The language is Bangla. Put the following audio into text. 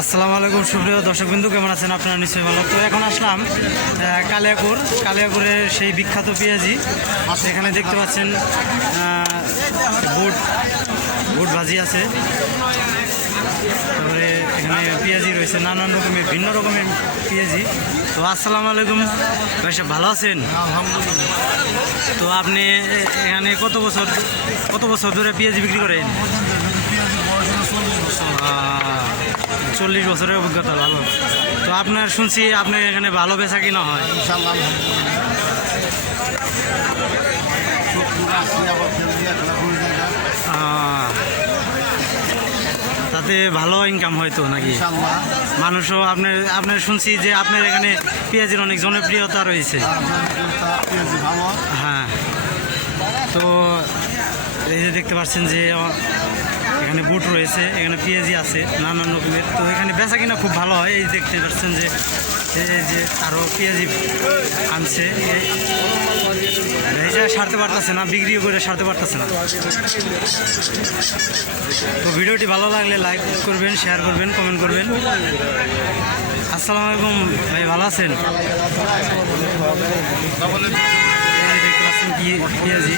আসসালামু আলাইকুম সুপ্রিয় দর্শকবৃন্দু, কেমন আছেন আপনারা? নিশ্চয়ই ভালো। তো এখন আসলাম কালিয়াকুরের সেই বিখ্যাত পেঁয়াজি। এখানে দেখতে পাচ্ছেন বুট ভাজি আছে, তারপরে এখানে পেঁয়াজি রয়েছে, নানান রকমের ভিন্ন রকমের পেঁয়াজি। তো আসসালামু আলাইকুম ভাই সাহেব, ভালো আছেন? তো আপনি এখানে কত বছর ধরে পেঁয়াজি বিক্রি করেন? 40 বছরের অভিজ্ঞতা, ভালো। তো আপনার শুনছি আপনার এখানে ভালো বেচা কিনা হয়? তাতে ভালো ইনকাম হয়তো নাকি? মানুষও আপনার শুনছি যে আপনার এখানে পেঁয়াজির অনেক জনপ্রিয়তা রয়েছে। হ্যাঁ, তো এই যে দেখতে পাচ্ছেন যে এখানে বুট রয়েছে, এখানে পেঁয়াজি আছে নানান রকমের। তো এখানে বেচা কিনা খুব ভালো হয়। এই দেখতে পাচ্ছেন যে এই যে আরও পেঁয়াজি আনছে, এই যে সারতে পারতেছে না, বিক্রিও করে সারতে পারতেছে না। তো ভিডিওটি ভালো লাগলে লাইক করবেন, শেয়ার করবেন, কমেন্ট করবেন। আসসালামু আলাইকুম ভাই, ভালো আছেন? দেখতে পাচ্ছেন পেঁয়াজি।